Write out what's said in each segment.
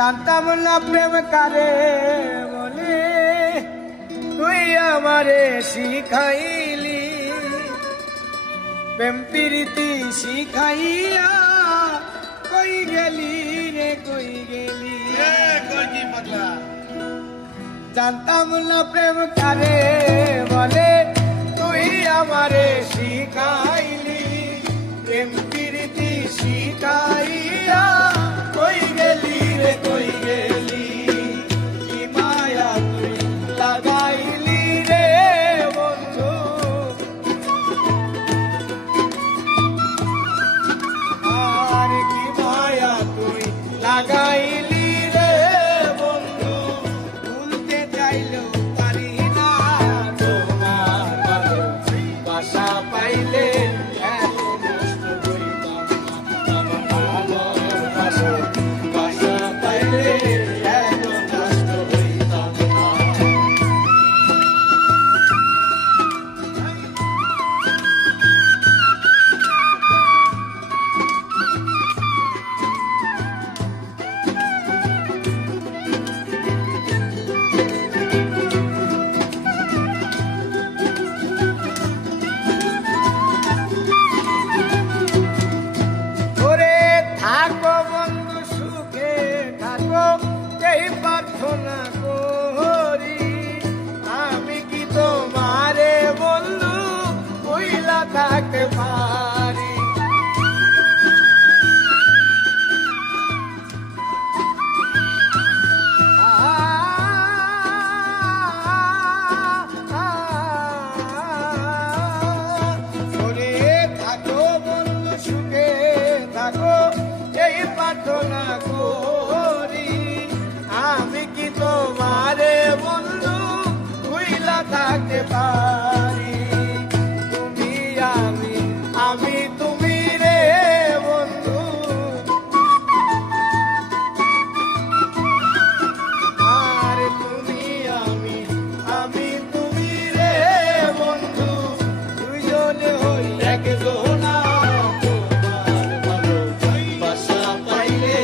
জানতাম না প্রেম কারে বলে, তুই আমারে শিখাইলি। প্রেম প্রীতি শিখাইয়া কই গেলি রে কই গেলি। জানতাম না প্রেম কারে বলে, তুই আমারে শিখাইলি। প্রেম প্রীতি শিখাইয়া কই গেলি রে কই গেলি। কি মায়া তুই লাগাইলি রে বন্ধু, আর কি মায়া তুই লাগাইলি রে বন্ধু। ভুলতে চাইলেও পারি না তোমার ভালোবাসা পাইলে। এই প্রার্থনা করি আমি কি তোমারে বন্ধু ভুইলা থাকতে পারি। ওরে থাকো বন্ধু সুখে থাকো এই প্রার্থনা করি আমি কি তোমারে বন্ধু ভুইলা থাকতে পারি। তুমি আমি আমি তুমি রে বন্ধু, আর তুমি আমি আমি তুমি রে বন্ধু। দুইজনে হই একজনা তোমার ভালোবাসা পাইলে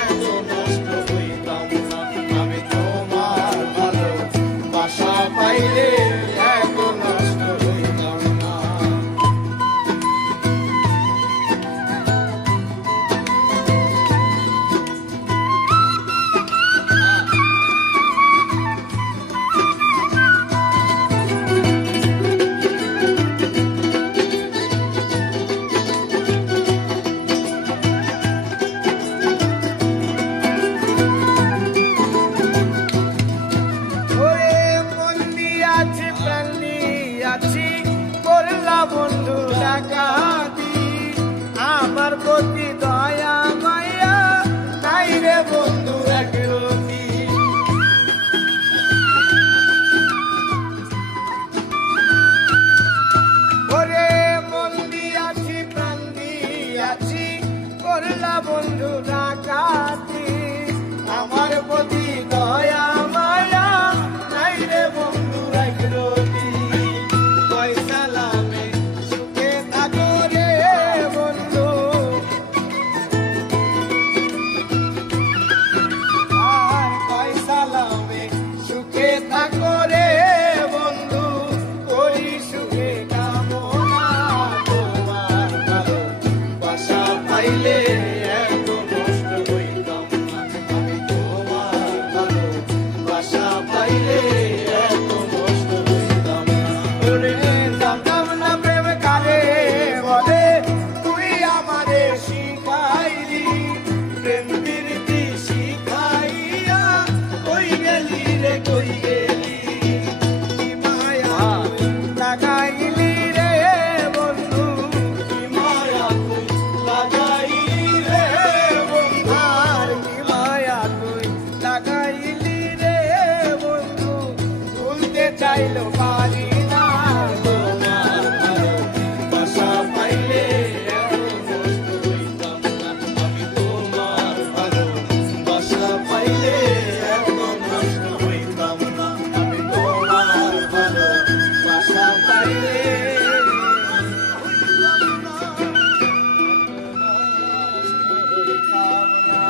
এত নষ্ট হইতাম না। আমি তোমার ভালোবাসা পাইলে এত নষ্ট হইতাম না। বন্ধু ডাকাতি আমার প্রতি দয়া মায়া নাই রে বন্ধু একরতি। ওরে মন দিয়াছি প্রাণ দিয়াছি করলা বন্ধু ডাকাতি আমার প্রতি দয়া মায়া নাই রে বন্ধু একরতি। চাইলো পারি না তোমার ভালোবাসা পাইলে এত নষ্ট হইতাম না। আমি তোমার ভালোবাসা পাইলে এত নষ্ট হইতাম না। আমি তোমার ভালোবাসা পাইলে এত নষ্ট হইতাম না।